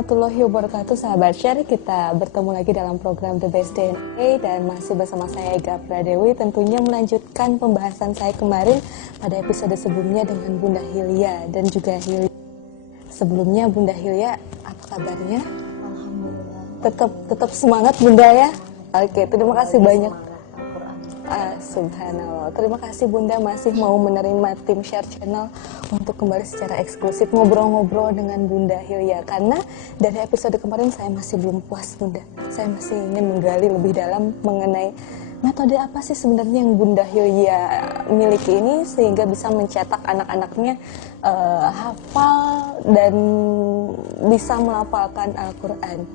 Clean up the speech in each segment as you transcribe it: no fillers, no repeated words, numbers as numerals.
Warahmatullahi wabarakatuh, sahabat share. Kita bertemu lagi dalam program The Best DNA dan masih bersama saya Ega Pradewi, tentunya melanjutkan pembahasan saya kemarin pada episode sebelumnya dengan Bunda Hilya dan juga Hilya. Sebelumnya Bunda Hilya, apa kabarnya? Alhamdulillah. Tetap semangat Bunda ya. Oke, terima kasih banyak. Subhanallah. Terima kasih Bunda masih mau menerima tim Share Channel untuk kembali secara eksklusif ngobrol-ngobrol dengan Bunda Hilya. Karena dari episode kemarin saya masih belum puas Bunda. Saya masih ingin menggali lebih dalam mengenai metode apa sih sebenarnya yang Bunda Hilya miliki ini sehingga bisa mencetak anak-anaknya hafal dan bisa melafalkan Al-Quran.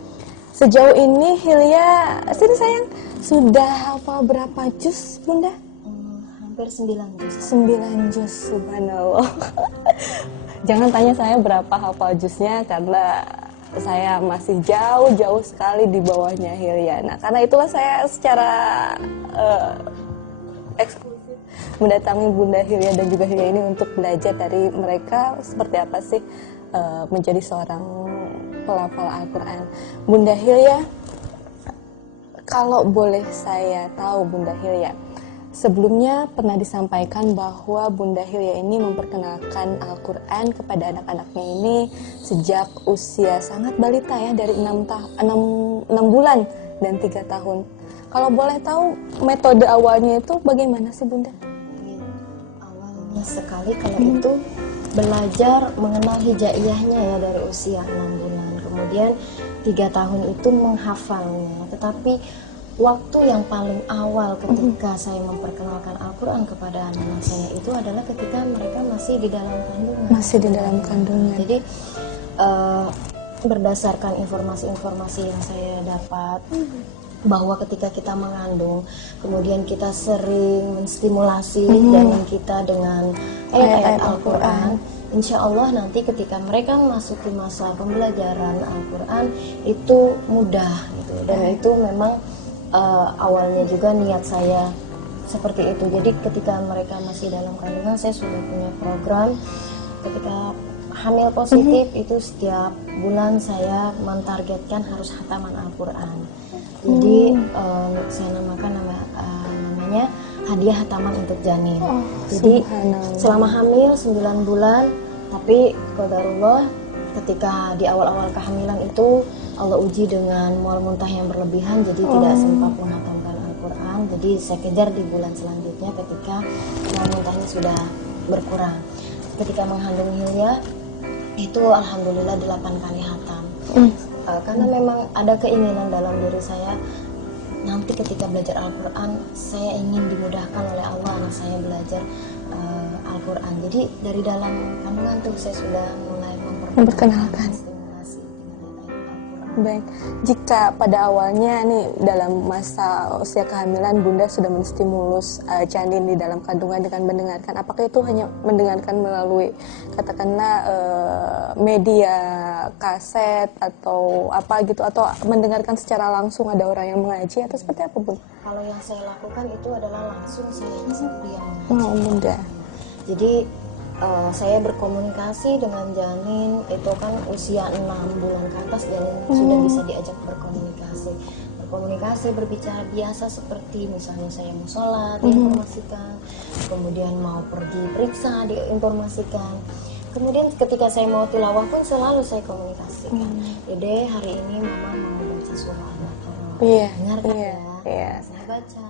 Sejauh ini Hilya, sini sayang, sudah hafal berapa juz Bunda? Hampir 9 juz. 9 juz, subhanallah. Jangan tanya saya berapa hafal juznya karena saya masih jauh-jauh sekali di bawahnya Hilya. Nah, karena itulah saya secara eksklusif mendatangi Bunda Hilya dan juga Hilya ini untuk belajar dari mereka seperti apa sih menjadi seorang pelafal Al-Quran. Bunda Hilya, kalau boleh saya tahu Bunda Hilya, sebelumnya pernah disampaikan bahwa Bunda Hilya ini memperkenalkan Al-Quran kepada anak-anaknya ini sejak usia sangat balita ya, dari 6 bulan dan 3 tahun. Kalau boleh tahu metode awalnya itu bagaimana sih Bunda? Awalnya sekali kalau itu belajar mengenal hijaiyahnya ya dari usia 6 bulan. Kemudian 3 tahun itu menghafalnya. Tetapi waktu yang paling awal ketika saya memperkenalkan Al-Quran kepada anak-anak saya itu adalah ketika mereka masih di dalam kandungan. Masih di dalam kandungan. Jadi berdasarkan informasi-informasi yang saya dapat, bahwa ketika kita mengandung, kemudian kita sering menstimulasi janin kita dengan ayat-ayat Al-Quran, insya Allah nanti ketika mereka memasuki masa pembelajaran Al-Quran itu mudah gitu. Dan itu memang awalnya juga niat saya seperti itu. Jadi ketika mereka masih dalam kandungan, saya sudah punya program. Ketika hamil positif itu setiap bulan saya mentargetkan harus khataman Al-Quran. Jadi saya namakan namanya hadiah khataman untuk janin. Jadi selama hamil 9 bulan, tapi qadarullah ketika di awal-awal kehamilan itu Allah uji dengan mual muntah yang berlebihan, jadi tidak sempat menghatamkan Al-Quran. Jadi saya kejar di bulan selanjutnya ketika mual muntahnya sudah berkurang. Ketika mengandung Hilya itu alhamdulillah 8 kali hatam. Karena memang ada keinginan dalam diri saya, nanti ketika belajar Al-Quran saya ingin dimudahkan oleh Allah anak saya belajar Al-Quran. Jadi dari dalam kandungan tuh saya sudah mulai memperkenalkan stimulasi dengan Al-Quran. Baik, jika pada awalnya nih dalam masa usia kehamilan Bunda sudah menstimulus janin di dalam kandungan dengan mendengarkan, apakah itu hanya mendengarkan melalui katakanlah media kaset atau apa gitu, atau mendengarkan secara langsung ada orang yang mengaji atau seperti apa Bunda? Kalau yang saya lakukan itu adalah langsung saya sendiri yang Oh Bunda. Jadi saya berkomunikasi dengan janin itu kan usia 6 bulan ke atas, janin sudah bisa diajak berkomunikasi, berbicara biasa seperti misalnya saya mau sholat diinformasikan, kemudian mau pergi periksa diinformasikan, kemudian ketika saya mau tilawah pun selalu saya komunikasikan. Dede hari ini mama mau baca surah Al-Baqarah, dengarkan ya, saya baca.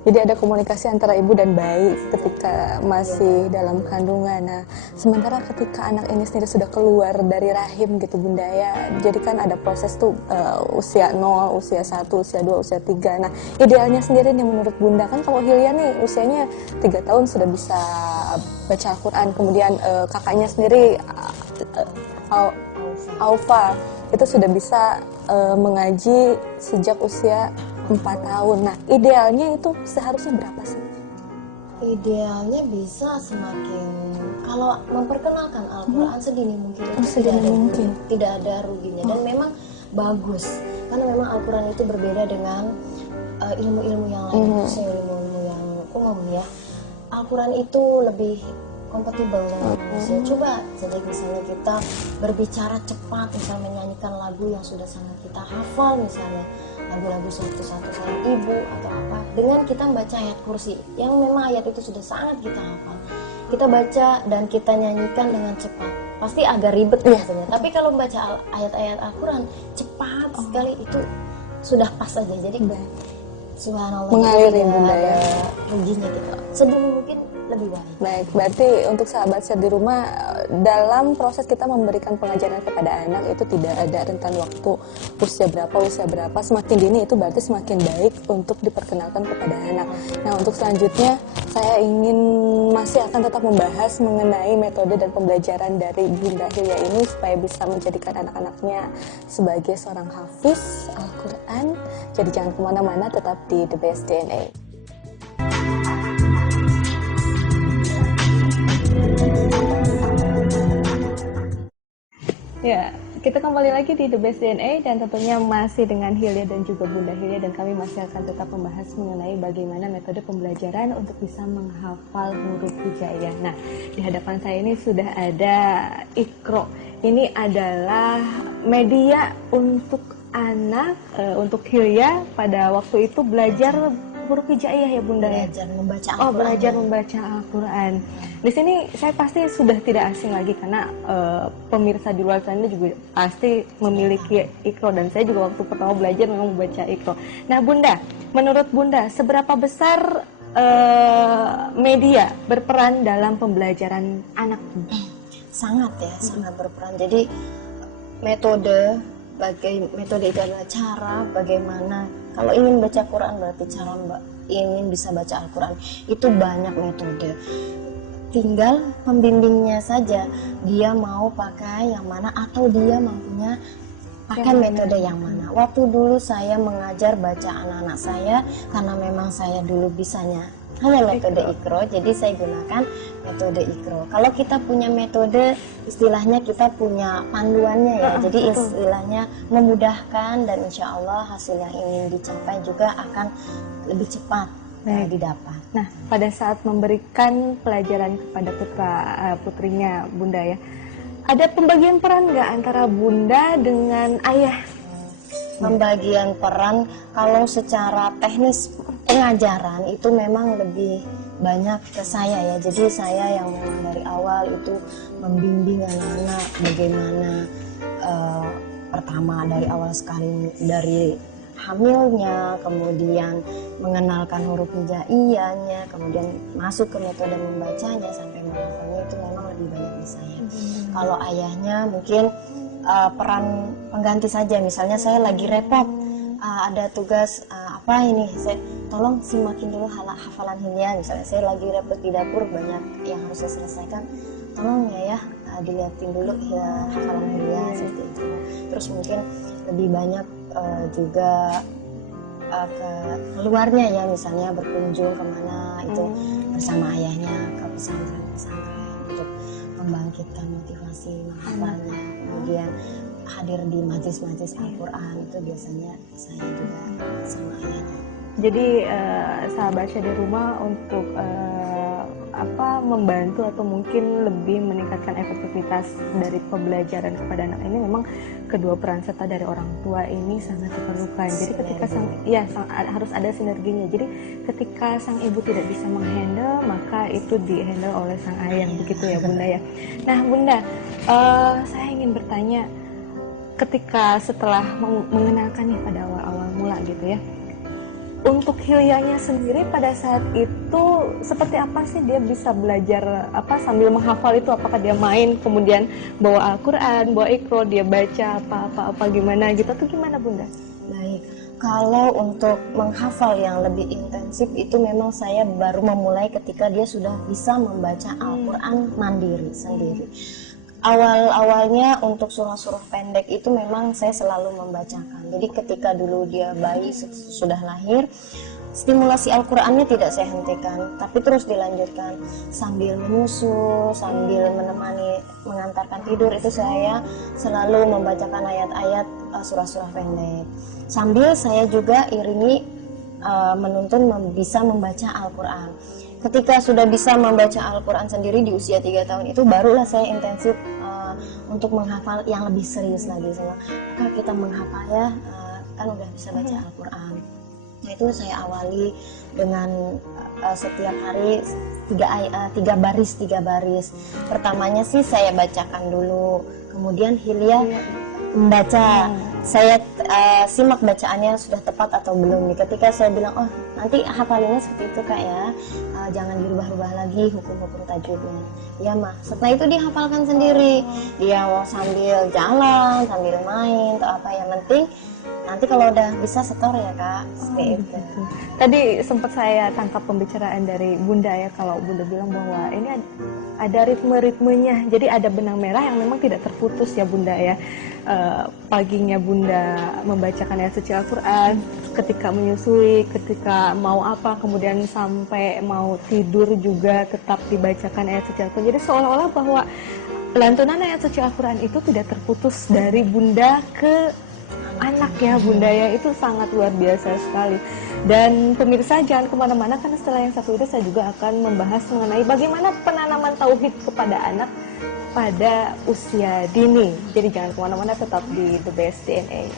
Jadi ada komunikasi antara ibu dan bayi ketika masih dalam kandungan. Nah, sementara ketika anak ini sendiri sudah keluar dari rahim gitu Bunda ya, jadi kan ada proses tuh usia 0, usia 1, usia 2, usia 3. Nah, idealnya sendiri nih menurut Bunda, kan kalau Hilya nih usianya 3 tahun sudah bisa baca Al-Quran, kemudian kakaknya sendiri Aufa itu sudah bisa mengaji sejak usia 4 tahun. Nah, idealnya itu seharusnya berapa sih? Idealnya bisa semakin, kalau memperkenalkan Al-Quran sedini mungkin itu tidak ada ruginya, dan memang bagus karena memang Al-Quran itu berbeda dengan ilmu-ilmu yang lain, khususnya ilmu-ilmu yang umum ya. Al-Quran itu lebih kompatibel dengan manusia. Coba jadi misalnya kita berbicara cepat, misalnya menyanyikan lagu yang sudah sangat kita hafal, misalnya lagu-lagu satu-satu kayak ibu atau apa, dengan kita membaca ayat kursi yang memang ayat itu sudah sangat kita hafal, kita baca dan kita nyanyikan dengan cepat, pasti agak ribet biasanya. Tapi kalau membaca ayat-ayat Al-Quran cepat sekali, itu sudah pas saja. Jadi subhanallah, mengalir ya tidak Bunda ada ya. ruginya gitu. Sedih mungkin lebih baik. Baik, berarti untuk sahabat share di rumah, dalam proses kita memberikan pengajaran kepada anak itu tidak ada rentan waktu usia berapa, semakin dini itu berarti semakin baik untuk diperkenalkan kepada anak. Nah, untuk selanjutnya saya ingin masih akan tetap membahas mengenai metode dan pembelajaran dari Bunda Hilya ini supaya bisa menjadikan anak-anaknya sebagai seorang hafiz Al-Quran. Jadi jangan kemana-mana, tetap di The Best DNA. Ya, kita kembali lagi di The Best DNA dan tentunya masih dengan Hilya dan juga Bunda Hilya, dan kami masih akan tetap membahas mengenai bagaimana metode pembelajaran untuk bisa menghafal huruf hijaiyah. Nah, di hadapan saya ini sudah ada Iqro. Ini adalah media untuk anak, untuk Hilya pada waktu itu belajar huruf hijaiyah ya Bunda ya? Belajar membaca Al-Quran. Oh, belajar membaca Al-Quran. Di sini saya pasti sudah tidak asing lagi karena pemirsa di luar sana juga pasti memiliki Iqro, dan saya juga waktu pertama belajar memang membaca Iqro. Nah Bunda, menurut Bunda seberapa besar media berperan dalam pembelajaran anak? Sangat ya, sangat berperan. Jadi metode itu adalah cara bagaimana, kalau ingin baca Quran berarti cara ingin bisa baca Al-Quran itu banyak metode, tinggal pembimbingnya saja dia mau pakai yang mana atau dia mampunya pakai metode yang mana. Waktu dulu saya mengajar baca anak-anak saya, karena memang saya dulu bisanya hanya metode Iqro, jadi saya gunakan metode Iqro. Kalau kita punya metode, istilahnya kita punya panduannya ya, jadi istilahnya memudahkan, dan insya Allah hasil yang ingin dicapai juga akan lebih cepat didapat. Nah, pada saat memberikan pelajaran kepada putrinya Bunda ya, ada pembagian peran nggak antara Bunda dengan ayah? Pembagian peran kalau secara teknis pengajaran itu memang lebih banyak ke saya ya. Jadi saya yang memang dari awal itu membimbing anak-anak bagaimana pertama dari awal sekali, dari hamilnya, kemudian mengenalkan huruf hijaiyahnya, kemudian masuk ke metode membacanya sampai menghafalnya, itu memang lebih banyak di saya. Kalau ayahnya mungkin peran pengganti saja, misalnya saya lagi repot, ada tugas apa ini, saya tolong simakin dulu hafalan Hilya, misalnya saya lagi repot di dapur banyak yang harus saya selesaikan, tolong ya dilihatin dulu ya hafalan Hilya, seperti itu. Terus mungkin lebih banyak juga ke keluarnya ya, misalnya berkunjung kemana itu bersama ayahnya ke pesantren-pesantren untuk membangkitkan motivasi menghafalnya, kemudian hadir di majlis-majlis Al-Quran, itu biasanya saya juga sama ayahnya. Jadi sahabat saya di rumah untuk membantu atau mungkin lebih meningkatkan efektivitas dari pembelajaran kepada anak ini, memang kedua peran serta dari orang tua ini sangat diperlukan. Jadi ketika harus ada sinerginya. Jadi ketika sang ibu tidak bisa menghandle, maka itu dihandle oleh sang ayah, begitu ya Bunda ya. Nah Bunda, saya ingin bertanya, ketika setelah mengenalkan nih pada awal-awal mula gitu ya, untuk Hilyanya sendiri pada saat itu seperti apa sih dia bisa belajar sambil menghafal itu? Apakah dia main kemudian bawa Al-Quran, bawa Iqro, dia baca apa gimana gitu, atau gimana Bunda? Baik, kalau untuk menghafal yang lebih intensif itu memang saya baru memulai ketika dia sudah bisa membaca Al-Quran mandiri sendiri. Awal-awalnya untuk surah-surah pendek itu memang saya selalu membacakan. Jadi ketika dulu dia bayi sudah lahir, stimulasi Al-Qurannya tidak saya hentikan, tapi terus dilanjutkan sambil menyusu, sambil menemani mengantarkan tidur, itu saya selalu membacakan ayat-ayat surah-surah pendek. Sambil saya juga iringi menuntun bisa membaca Al-Quran. ketika sudah bisa membaca Al-Quran sendiri di usia 3 tahun itu barulah saya intensif untuk menghafal yang lebih serius lagi. Saya maka kita menghafal ya, kan udah bisa baca Al-Quran. Nah itu saya awali dengan setiap hari 3 baris. Pertamanya sih saya bacakan dulu, kemudian Hilya membaca. Saya simak bacaannya sudah tepat atau belum nih. Ketika saya bilang, oh nanti hafalinnya seperti itu Kak ya, jangan dirubah-rubah lagi hukum-hukum tajwidnya. Ya mah, setelah itu dihafalkan sendiri. Dia mau sambil jalan, sambil main atau apa, yang penting nanti kalau udah bisa setor ya Kak. Seperti itu. Tadi sempat saya tangkap pembicaraan dari Bunda ya, kalau Bunda bilang bahwa ini ada ritme-ritmenya, jadi ada benang merah yang memang tidak terputus ya Bunda ya. Paginya Bunda membacakan ayat suci Al-Quran, ketika menyusui, ketika mau apa, kemudian sampai mau tidur juga tetap dibacakan ayat suci Al-Quran. Jadi seolah-olah bahwa lantunan ayat suci Al-Quran itu tidak terputus dari Bunda ke anak ya Bunda ya, itu sangat luar biasa sekali. Dan pemirsa jangan kemana-mana, karena setelah yang satu itu saya juga akan membahas mengenai bagaimana penanaman tauhid kepada anak pada usia dini. Jadi jangan kemana-mana, tetap di The Best DNA.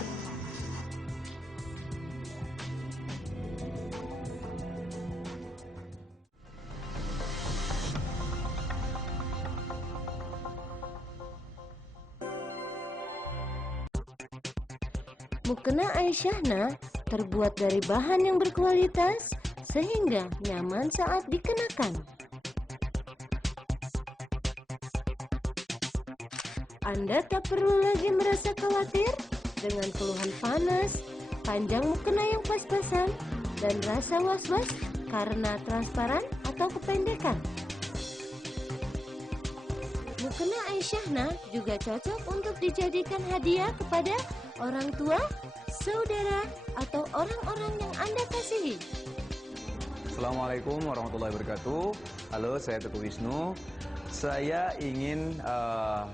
Mukena Aisyahna terbuat dari bahan yang berkualitas sehingga nyaman saat dikenakan. Anda tak perlu lagi merasa khawatir dengan keluhan panas, panjang mukena yang pas-pasan, dan rasa was-was karena transparan atau kependekan. Mukena Aisyahna juga cocok untuk dijadikan hadiah kepada orang tua, saudara, atau orang-orang yang Anda kasihi. Assalamualaikum warahmatullahi wabarakatuh. Halo, saya Teguh Wisnu. Saya ingin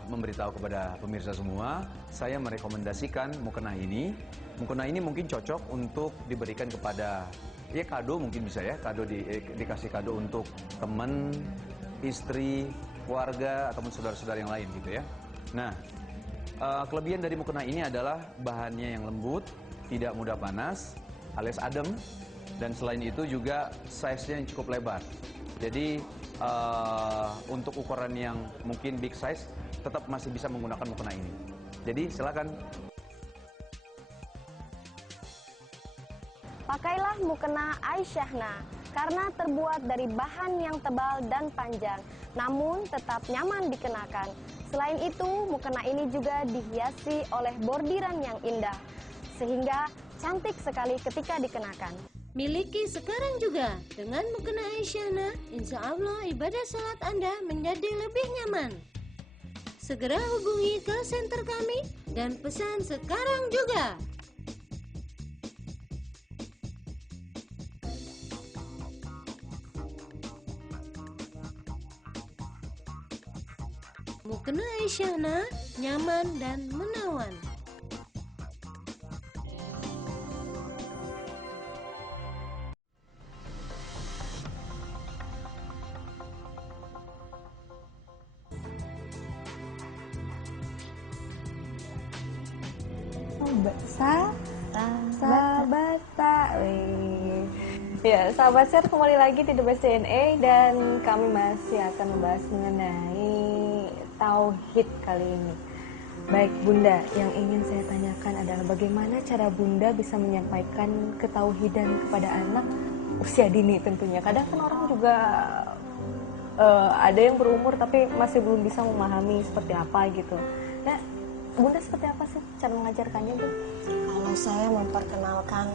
memberitahu kepada pemirsa semua, saya merekomendasikan mukena ini. Mukena ini mungkin cocok untuk diberikan kepada, ya kado mungkin bisa ya, kado dikasih kado untuk teman, istri, keluarga, ataupun saudara-saudara yang lain gitu ya. Nah, kelebihan dari mukena ini adalah bahannya yang lembut, tidak mudah panas, alias adem, dan selain itu juga size-nya yang cukup lebar. Jadi untuk ukuran yang mungkin big size, tetap masih bisa menggunakan mukena ini. Jadi silakan. Pakailah mukena Aisyahna karena terbuat dari bahan yang tebal dan panjang, namun tetap nyaman dikenakan. Selain itu, mukena ini juga dihiasi oleh bordiran yang indah, sehingga cantik sekali ketika dikenakan. Miliki sekarang juga. Dengan mukena Aisyahna, insya Allah ibadah salat Anda menjadi lebih nyaman. Segera hubungi call center kami dan pesan sekarang juga. Mukena Aisyahna, nyaman dan menawan. Sahabat ya, sahabat share kembali lagi di The Best DNA, dan kami masih akan membahas mengenai tauhid kali ini. Baik Bunda, yang ingin saya tanyakan adalah bagaimana cara Bunda bisa menyampaikan ketauhidan kepada anak usia dini tentunya. Kadang kan orang juga ada yang berumur tapi masih belum bisa memahami seperti apa gitu. Nah, Bunda seperti apa sih cara mengajarkannya, Bu? Kalau saya memperkenalkan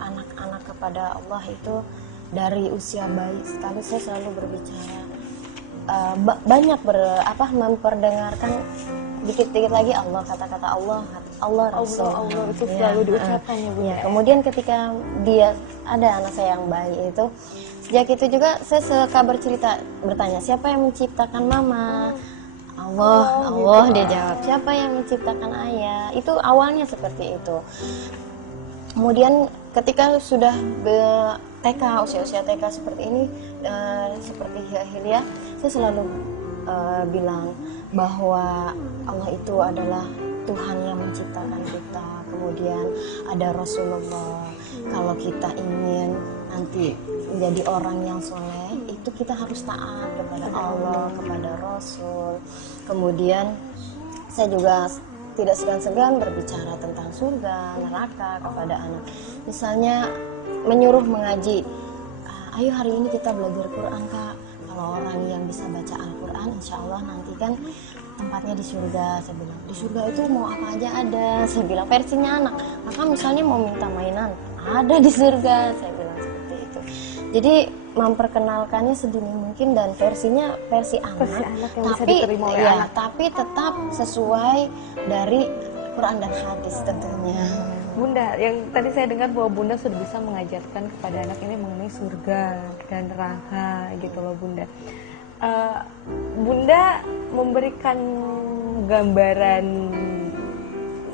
anak-anak kepada Allah itu dari usia bayi sekali, saya selalu berbicara banyak memperdengarkan dikit-dikit lagi Allah, kata-kata Allah Rasul. Allah itu selalu diucapkan ya, Bu. Ya, kemudian ketika dia ada anak saya yang bayi itu, sejak itu juga saya suka bertanya, siapa yang menciptakan mama? Allah, dia jawab. Siapa yang menciptakan ayah? Itu awalnya seperti itu. Kemudian ketika sudah TK, usia-usia TK seperti ini, seperti Hilya, saya selalu bilang bahwa Allah itu adalah Tuhan yang menciptakan kita. Kemudian ada Rasulullah. Kalau kita ingin nanti menjadi orang yang soleh, itu kita harus taat kepada Allah, kepada Rasul. Kemudian saya juga tidak segan-segan berbicara tentang surga, neraka kepada anak. Misalnya menyuruh mengaji. Ayo hari ini kita belajar Quran, Kak. Kalau orang yang bisa baca Al-Quran, insya Allah nanti kan tempatnya di surga. Saya bilang, di surga itu mau apa aja ada. Saya bilang, versinya anak. Maka misalnya mau minta mainan, ada di surga. Saya bilang seperti itu. Jadi memperkenalkannya sedini mungkin dan versinya versi anak yang bisa tapi diterima oleh ya, anak. tapi tetap sesuai dari Quran dan hadis tentunya. Bunda, yang tadi saya dengar bahwa Bunda sudah bisa mengajarkan kepada anak ini mengenai surga dan neraka gitu loh Bunda. Bunda memberikan gambaran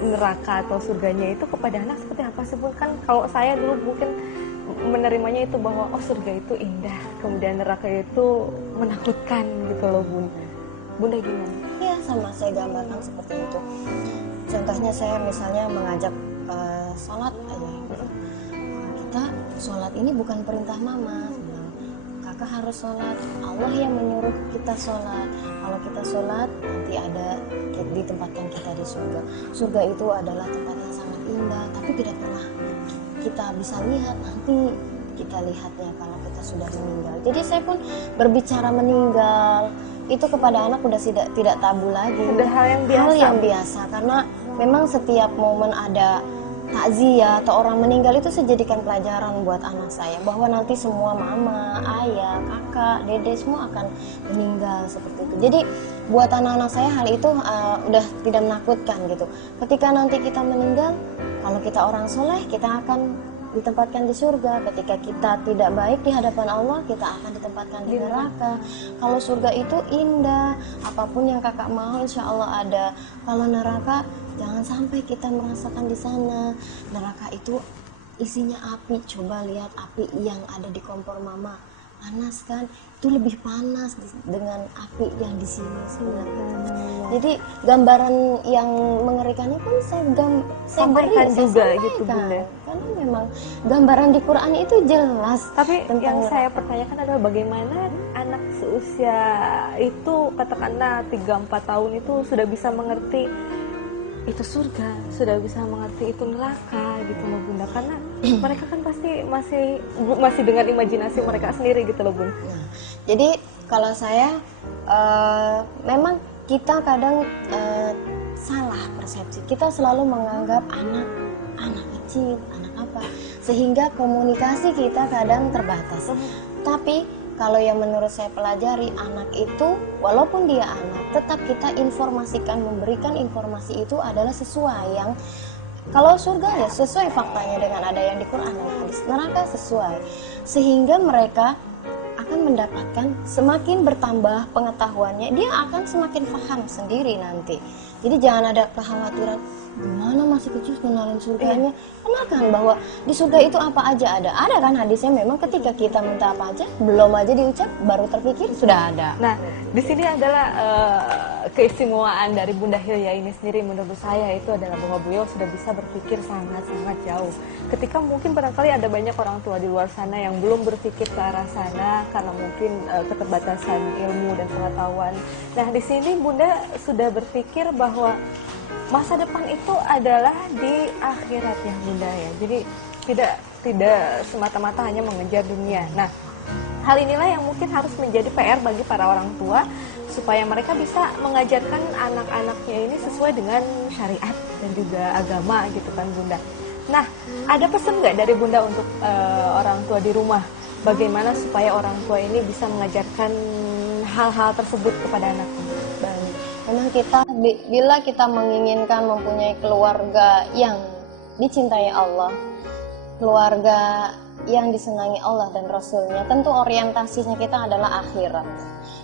neraka atau surganya itu kepada anak seperti apa sih Bunda? Kan kalau saya dulu mungkin menerimanya itu bahwa oh surga itu indah, kemudian neraka itu menakutkan gitu loh Bunda. Bunda gimana? Iya, sama saya gambarkan seperti itu. Contohnya saya misalnya mengajak sholat aja gitu. Kita sholat ini bukan perintah mama. Kakak harus sholat. Allah yang menyuruh kita sholat. Kalau kita sholat nanti ada ditempatkan kita di surga. Surga itu adalah tempat yang sangat indah, tapi tidak pernah kita bisa lihat. Nanti kita lihatnya kalau kita sudah meninggal. Jadi saya pun berbicara meninggal itu kepada anak udah tidak tabu lagi. Sudah hal yang biasa. Karena memang setiap momen ada takziah atau orang meninggal itu saya jadikan pelajaran buat anak saya bahwa nanti semua mama, ayah, kakak, dede semua akan meninggal seperti itu. Jadi buat anak-anak saya hal itu udah tidak menakutkan gitu. Ketika nanti kita meninggal, kalau kita orang soleh kita akan ditempatkan di surga. Ketika kita tidak baik di hadapan Allah, kita akan ditempatkan di neraka. Kalau surga itu indah, apapun yang kakak mau insya Allah ada. Kalau neraka, jangan sampai kita merasakan di sana. Neraka itu isinya api. Coba lihat api yang ada di kompor mama, panas kan? Itu lebih panas dengan api yang di sini sebenarnya. Jadi gambaran yang mengerikannya pun saya sampaikan juga sampaikan. gitu Bunda. Karena memang gambaran di Quran itu jelas. Tapi tentang yang neraka. saya pertanyakan adalah bagaimana anak seusia itu katakanlah 3-4 tahun itu sudah bisa mengerti itu surga, sudah bisa mengerti itu neraka gitu loh Bunda. Karena mereka kan pasti masih dengan imajinasi mereka sendiri gitu loh Bunda. Nah, jadi kalau saya memang kita kadang salah persepsi. Kita selalu menganggap anak kecil, anak apa, sehingga komunikasi kita kadang terbatas. Tapi kalau yang menurut saya pelajari, anak itu walaupun dia anak, tetap kita informasikan, memberikan informasi itu adalah sesuai yang kalau surga ya sesuai faktanya dengan ada yang di Quran dan hadis, neraka sesuai, sehingga mereka akan mendapatkan semakin bertambah pengetahuannya, dia akan semakin paham sendiri nanti. Jadi jangan ada kekhawatiran gimana masih kecil kenalin surganya. Kenalkan bahwa di surga itu apa aja ada. Ada kan hadisnya memang ketika kita minta apa aja, belum aja diucap baru terpikir sudah ada. Nah, di sini adalah keistimewaan dari Bunda Hilya ini sendiri menurut saya itu adalah bahwa beliau sudah bisa berpikir sangat-sangat jauh. Ketika mungkin barangkali ada banyak orang tua di luar sana yang belum berpikir ke arah sana karena mungkin keterbatasan ilmu dan pengetahuan. Nah, di sini Bunda sudah berpikir bahwa masa depan itu adalah di akhirat ya Bunda ya. Jadi tidak semata-mata hanya mengejar dunia. Nah, hal inilah yang mungkin harus menjadi PR bagi para orang tua supaya mereka bisa mengajarkan anak-anaknya ini sesuai dengan syariat dan juga agama gitu kan Bunda. Nah, ada pesan nggak dari Bunda untuk orang tua di rumah? Bagaimana supaya orang tua ini bisa mengajarkan hal-hal tersebut kepada anaknya? Baik. Memang kita bila kita menginginkan mempunyai keluarga yang dicintai Allah, keluarga yang disenangi Allah dan Rasulnya, tentu orientasinya kita adalah akhirat.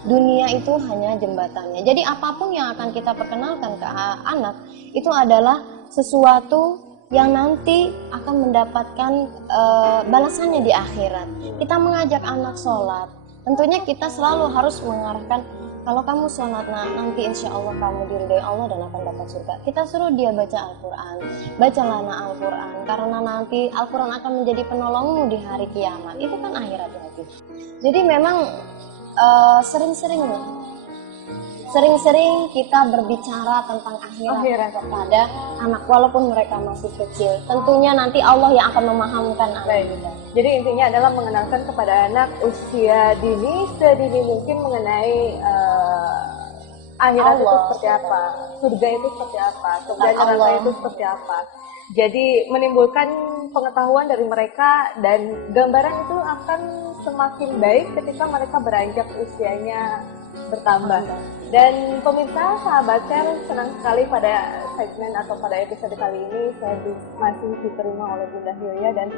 Dunia itu hanya jembatannya. Jadi apapun yang akan kita perkenalkan ke anak itu adalah sesuatu yang nanti akan mendapatkan balasannya di akhirat. Kita mengajak anak sholat, tentunya kita selalu harus mengarahkan, kalau kamu sholat nanti insya Allah kamu diridhoi Allah dan akan dapat surga. Kita suruh dia baca Al-Quran, bacalah Al-Quran, karena nanti Al-Quran akan menjadi penolongmu di hari kiamat. Itu kan akhirat lagi. Jadi memang sering-sering kita berbicara tentang akhirat kepada anak walaupun mereka masih kecil. Tentunya nanti Allah yang akan memahamkan anak kita. Jadi intinya adalah mengenalkan kepada anak usia dini, sedini mungkin mengenai akhirat itu Allah. seperti apa, surga itu seperti apa, surga Dan neraka Allah. itu seperti apa. Jadi menimbulkan pengetahuan dari mereka, dan gambaran itu akan semakin baik ketika mereka beranjak usianya bertambah. Dan pemirsa, sahabat share, senang sekali pada segmen atau pada episode kali ini saya masih diterima oleh Bunda Hilya, dan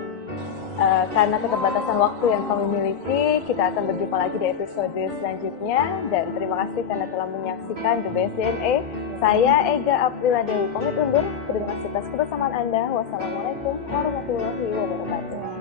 karena keterbatasan waktu yang kami miliki, kita akan berjumpa lagi di episode selanjutnya. Dan terima kasih karena telah menyaksikan The Best DNA. Saya Ega Aprila Dewi pamit undur. Terima kasih atas kebersamaan Anda. Wassalamualaikum warahmatullahi wabarakatuh.